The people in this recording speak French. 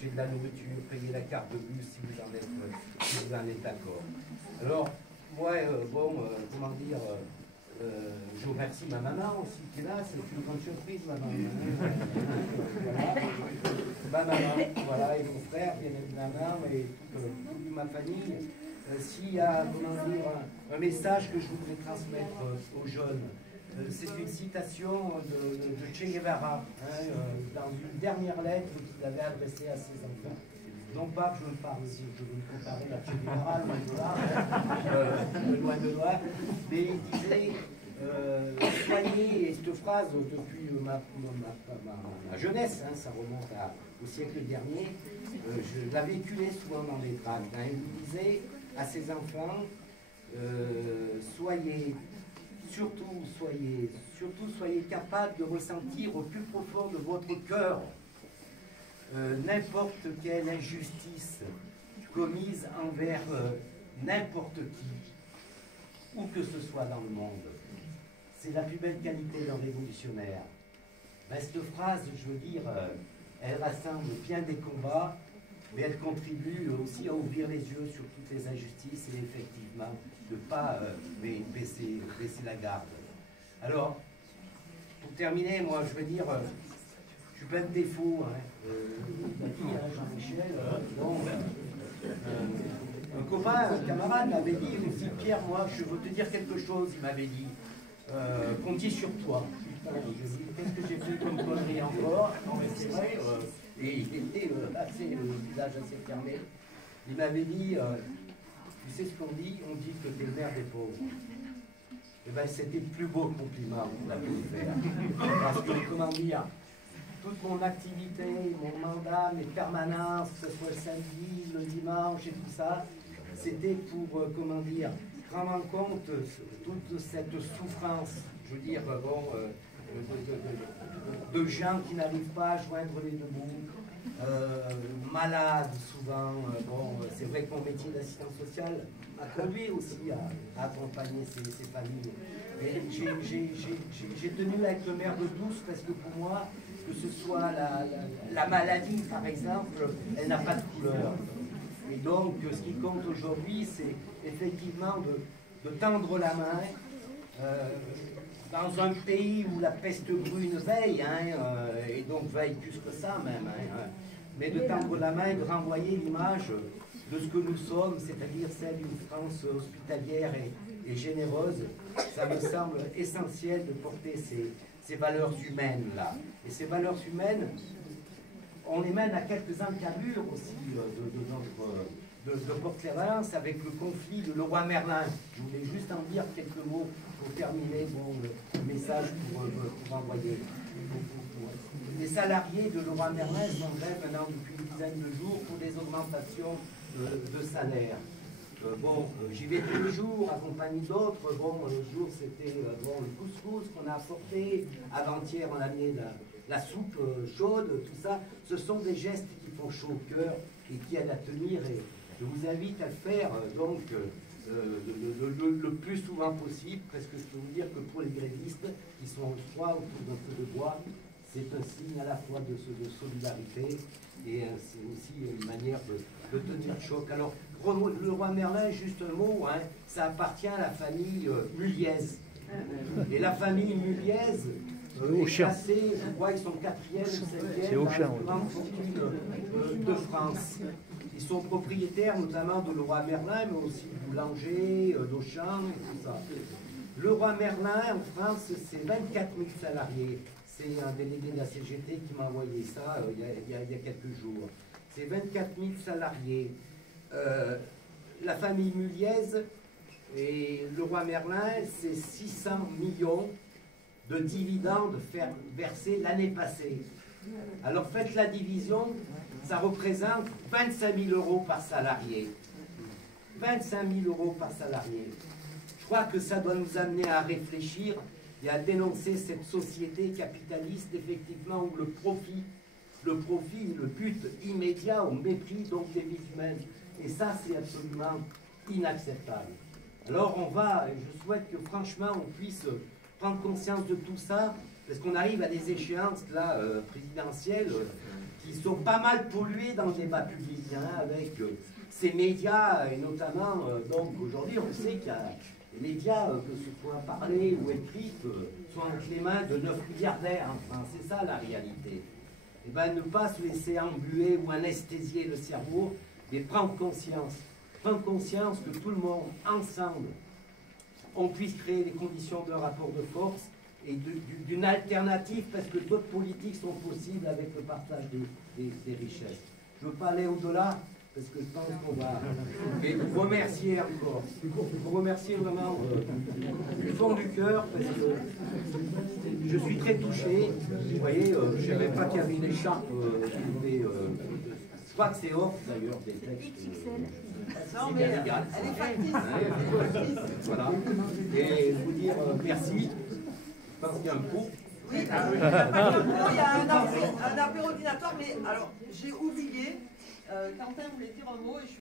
j'ai de la nourriture, payer la carte de bus si vous en êtes d'accord. Alors, moi, comment dire, je remercie ma maman aussi qui est là, c'est une grande surprise, ma maman. Voilà. Ma maman, voilà, et mon frère, bien évidemment, et toute ma famille. S'il y a, comment dire, un message que je voudrais transmettre aux jeunes, c'est une citation de Che Guevara, dans une dernière lettre qu'il avait adressée à ses enfants. Non pas que je veux me comparer à Che Guevara, loin de là, mais il disait soyez, et cette phrase depuis ma jeunesse, ça remonte au siècle dernier, je la véhiculais souvent dans les tracts. Il disait à ses enfants, soyez capables de ressentir au plus profond de votre cœur n'importe quelle injustice commise envers n'importe qui, où que ce soit dans le monde. C'est la plus belle qualité d'un révolutionnaire. Cette phrase, je veux dire, elle rassemble bien des combats, mais elle contribue aussi à ouvrir les yeux sur toutes les injustices et effectivement de ne pas baisser la garde. Alors, pour terminer, moi je veux dire, je suis plein de défauts, Jean-Michel, un copain, un camarade m'avait dit aussi, Pierre, moi je veux te dire quelque chose, il m'avait dit, qu'on dit sur toi. Je dis, qu'est-ce que j'ai fait comme connerie encore? Non mais c'est vrai, et il était le visage assez fermé. Il m'avait dit, tu sais ce qu'on dit? On dit que tu es le maire des pauvres. Et bien c'était le plus beau compliment qu'on a pu faire. Parce que, comment dire, toute mon activité, mon mandat, mes permanences, que ce soit le samedi, le dimanche et tout ça, c'était pour, comment dire, prendre en compte toute cette souffrance, je veux dire, de gens qui n'arrivent pas à joindre les deux bouts, malades souvent. C'est vrai que mon métier d'assistant social m'a conduit aussi à accompagner ces familles. Mais j'ai tenu avec le maire de Douce parce que pour moi, que ce soit la maladie par exemple, elle n'a pas de couleur. Et donc ce qui compte aujourd'hui, c'est effectivement de tendre la main dans un pays où la peste brune veille, et donc veille plus que ça même, mais de tendre la main et de renvoyer l'image de ce que nous sommes, c'est-à-dire celle d'une France hospitalière et généreuse. Ça me semble essentiel de porter ces valeurs humaines-là. Et ces valeurs humaines, on les mène à quelques encablures aussi de Port-Clarence avec le conflit de Leroy Merlin. Je voulais juste en dire quelques mots pour terminer le message pour envoyer. Les salariés de Leroy Merlin sont en grève maintenant depuis une dizaine de jours pour des augmentations de salaire. J'y vais tous les jours, accompagné d'autres. Le jour c'était le couscous qu'on a apporté. Avant-hier, on a mis la soupe chaude, tout ça. Ce sont des gestes qui font chaud au cœur et qui aident à tenir. Et je vous invite à le faire le plus souvent possible, parce que je peux vous dire que pour les grévistes qui sont au froid autour d'un feu de bois, c'est un signe à la fois de solidarité et c'est aussi une manière de tenir le choc. Alors, Leroy Merlin, juste un mot, ça appartient à la famille Muliez. Et la famille Muliez est classée, je crois, ils sont 4e ou 5e dans la plus grande fortune de France. Ils sont propriétaires notamment de Leroy Merlin, mais aussi de Boulanger, d'Auchan et tout ça. Leroy Merlin, en France, c'est 24 000 salariés. C'est un délégué de la CGT qui m'a envoyé ça il y a quelques jours. C'est 24 000 salariés. La famille Muliez et Leroy Merlin, c'est 600 millions de dividendes versés l'année passée. Alors faites la division, ça représente 25 000 € par salarié. 25 000 € par salarié. Je crois que ça doit nous amener à réfléchir et à dénoncer cette société capitaliste, effectivement, où le profit, le but immédiat au mépris donc des vies humaines. Et ça, c'est absolument inacceptable. Alors je souhaite que franchement on puisse prendre conscience de tout ça, parce qu'on arrive à des échéances là, présidentielles qui sont pas mal pollués dans le débat public, hein, avec ces médias, et notamment, donc aujourd'hui, on sait qu'il y a des médias, que ce soit parlés ou écrits, sont entre les mains de 9 milliardaires en France. C'est ça la réalité. Et bien, ne pas se laisser embuer ou anesthésier le cerveau, mais prendre conscience que tout le monde, ensemble, on puisse créer les conditions d'un rapport de force et d'une alternative, parce que d'autres politiques sont possibles avec le partage des richesses. Je ne veux pas aller au-delà, parce que je pense qu'on va... Mais vous remercier encore. Vous remercier vraiment du fond du cœur, parce que je suis très touché. Vous voyez, je ne savais pas qu'il y avait une écharpe je crois que c'est off d'ailleurs des textes. Non, mais elle est factice. Voilà. Et vous dire merci. Je pense qu'il y a un coup. Oui, il y a un apéro ordinateur, mais alors j'ai oublié. Quentin voulait dire un mot et je